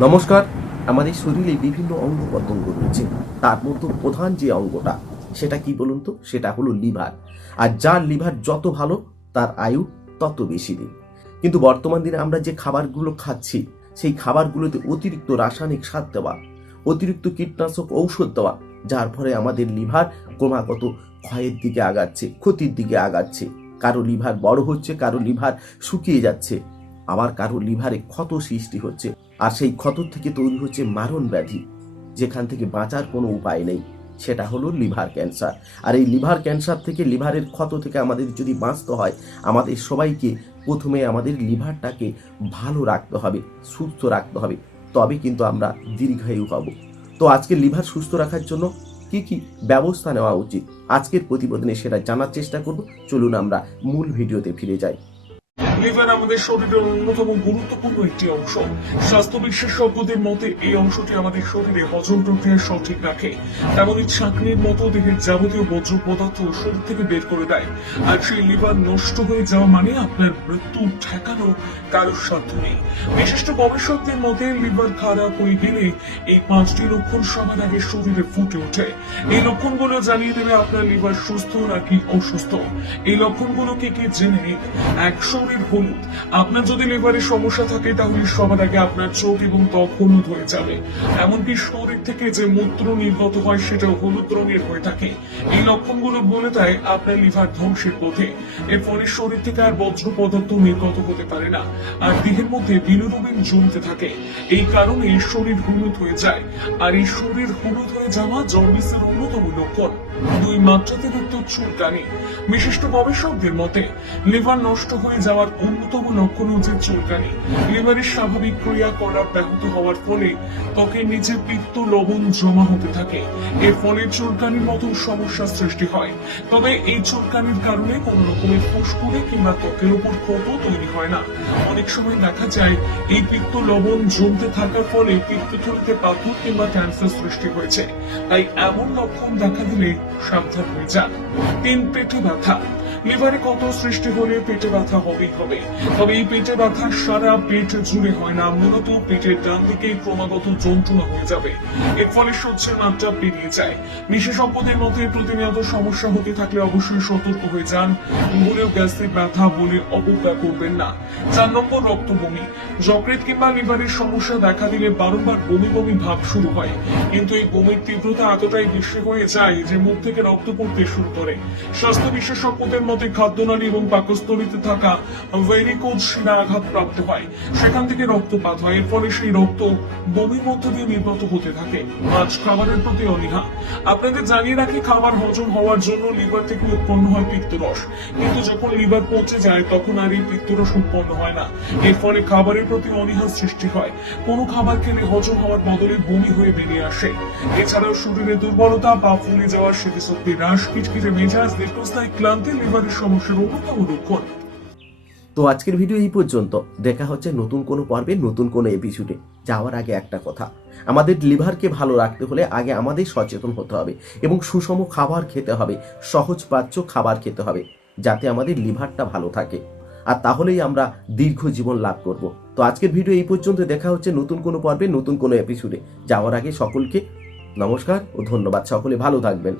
নমস্কার। আমাদের শরীরে বিভিন্ন অঙ্গ প্রত্যঙ্গ রয়েছে। তার মধ্যে প্রধান যে অঙ্গটা, সেটা কি বলুন তো? সেটা হলো লিভার। আর যার লিভার যত ভালো, তার আয়ু তত বেশি দিন। কিন্তু বর্তমান দিনে আমরা যে খাবারগুলো খাচ্ছি, সেই খাবারগুলোতে অতিরিক্ত রাসায়নিক সার দেওয়া, অতিরিক্ত কীটনাশক ঔষধ দেওয়া, যার ফলে আমাদের লিভার ক্রমাগত ক্ষয়ের দিকে আগাচ্ছে, ক্ষতির দিকে আগাচ্ছে। কারও লিভার বড় হচ্ছে, কারও লিভার শুকিয়ে যাচ্ছে। আবার কারও লিভারে ক্ষত সৃষ্টি হচ্ছে আর সেই ক্ষত থেকে তৈরি হচ্ছে মারণ ব্যাধি, যেখান থেকে বাঁচার কোনো উপায় নেই। সেটা হলো লিভার ক্যান্সার। আর এই লিভার ক্যান্সার থেকে লিভারের ক্ষত থেকে আমাদের যদি বাঁচতে হয়, আমাদের সবাইকে প্রথমে আমাদের লিভারটাকে ভালো রাখতে হবে, সুস্থ রাখতে হবে। তবে কিন্তু আমরা দীর্ঘায়ু হব। তো আজকে লিভার সুস্থ রাখার জন্য কি কি ব্যবস্থা নেওয়া উচিত? আজকের প্রতিবেদনে সেটা জানার চেষ্টা করব। চলুন আমরা মূল ভিডিওতে ফিরে যাই। লিভার আমাদের শরীরের অন্যতম গুরুত্বপূর্ণ একটি অংশ। স্বাস্থ্য বিশেষজ্ঞদের মতে এই অংশটি আমাদের শরীরে হজম প্রক্রিয়া সঠিক রাখে তেমনি চাকরির মতো দেহের যাবতীয় বজ্র পদার্থ শরীর থেকে বের করে দেয়। আর সেই লিভার নষ্ট হয়ে যাওয়া মানে আপনার মৃত্যু ঠেকানো কারোর সাধ্য নেই। বিশিষ্ট গবেষকদের মতে লিভার খারাপ হয়ে গেলে এই পাঁচটি লক্ষণ সবার আগে শরীরে ফুটে ওঠে। এই লক্ষণগুলো জানিয়ে দেবে আপনার লিভার সুস্থ নাকি অসুস্থ। এই লক্ষণগুলোকে কি জেনে নিন? এক শরীর হলুদ আপনার যদি লিভারের সমস্যা থাকে, তাহলে সবার আগে আপনার চোখ এবং ত্বক হলুদ হয়ে যাবে। এমনকি শরীর থেকে যে মূত্র নির্গত হয়, সেটাও হলুদ রঙের হয়ে থাকে। এই লক্ষণগুলো বলে দেয় আপনার লিভার ধ্বংসের পথে। এর ফলে শরীর থেকে আর বজ্র পদার্থ নির্গত হতে পারে না, আর দেহের মধ্যে বিলিরুবিন জমতে থাকে। এই কারণে শরীর হলুদ হয়ে যায়। আর এই শরীর হলুদ হয়ে যাওয়া জন্ডিসের অন্যতম লক্ষণ। দুই মাত্রাতিরিক্ত চুলকানি বিশিষ্ট গবেষকদের মতে লিভার নষ্ট হয়ে যাওয়ার অন্যতম লক্ষণ হচ্ছে চুলকানি। লিভারের স্বাভাবিক ক্রিয়া করা ব্যাহত হওয়ার ফলে ত্বকের নিচে পিত্ত লবণ জমা হতে থাকে। এর ফলে চুলকানির মতো সমস্যা সৃষ্টি হয়। তবে এই চুলকানির কারণে কোনো রকমের ফুসকুড়ি কিংবা ত্বকের উপর ক্ষত তৈরি হয় না। অনেক সময় দেখা যায়, এই পিত্ত লবণ জমতে থাকার ফলে পিত্তথলিতে পাথর কিংবা ক্যান্সার সৃষ্টি হয়েছে। তাই এমন লক্ষণ দেখা দিলে সাবধান হয়ে যান। তিন পেটে ব্যথা। লিভারে কত সৃষ্টি হলে পেটে ব্যথা হবেই হবে। তবে এই পেটে ব্যথা সারা পেট জুড়ে হয় না, মূলত পেটের ডান দিকে ক্রমাগত যন্ত্রণা হয়ে যাবে। এর ফলে সহ্যের মাত্রা বেরিয়ে যায়। বিশেষজ্ঞদের মতে প্রতিনিয়ত সমস্যা হতে থাকলে অবশ্যই সতর্ক হয়ে যান। ভুলেও গ্যাসের ব্যথা বলে অবজ্ঞা করবেন না। চার নম্বর রক্ত বমি যকৃত কিংবা লিভারের সমস্যা দেখা দিলে বারংবার বমি বমি ভাব শুরু হয়। কিন্তু এই বমির তীব্রতা এতটাই বেশি হয়ে যায় যে মুখ থেকে রক্ত পড়তে শুরু করে। স্বাস্থ্য বিশেষজ্ঞদের মতে খাদ্যনালী এবং পাকস্থলীতে থাকা ভেরিকোজ শিরা আঘাত প্রাপ্ত হয়। সেখান থেকে রক্তপাত হয়। এর ফলে সেই রক্ত বমির মধ্য দিয়ে নির্গত হতে থাকে। আজ খাবারের প্রতি অনীহা। আপনাদের জানিয়ে রাখি, খাবার হজম হওয়ার জন্য লিভার থেকে উৎপন্ন হয় পিত্তরস। কিন্তু যখন লিভার পচে যায়, তখন আর এই পিত্তরস উৎপন্ন হয় না। এর ফলে খাবারের প্রতি অনীহা সৃষ্টি হয়। কোনো খাবার খেলে হজম হওয়ার বদলে বমি হয়ে বেরিয়ে আসে। এছাড়াও শরীরে দুর্বলতা বা ফুলে যাওয়ার স্মৃতিশক্তি হ্রাস। কিচকিচে মেজাজ, দীর্ঘস্থায়ী ক্লান্তি লিভারের সমস্যার অন্যতম লক্ষণ তো আজকের ভিডিও এই পর্যন্ত। দেখা হচ্ছে নতুন কোনো পর্বে, নতুন কোনো এপিসোডে যাওয়ার আগে একটা কথা। আমাদের লিভারকে ভালো রাখতে হলে আগে আমাদের সচেতন হতে হবে এবং সুষম খাবার খেতে হবে, সহজ পাচ্য খাবার খেতে হবে, যাতে আমাদের লিভারটা ভালো থাকে। আর তাহলেই আমরা দীর্ঘ জীবন লাভ করব। তো আজকের ভিডিও এই পর্যন্ত। দেখা হচ্ছে নতুন কোনো পর্বে, নতুন কোনো এপিসোডে যাওয়ার আগে সকলকে নমস্কার ও ধন্যবাদ। সকলে ভালো থাকবেন।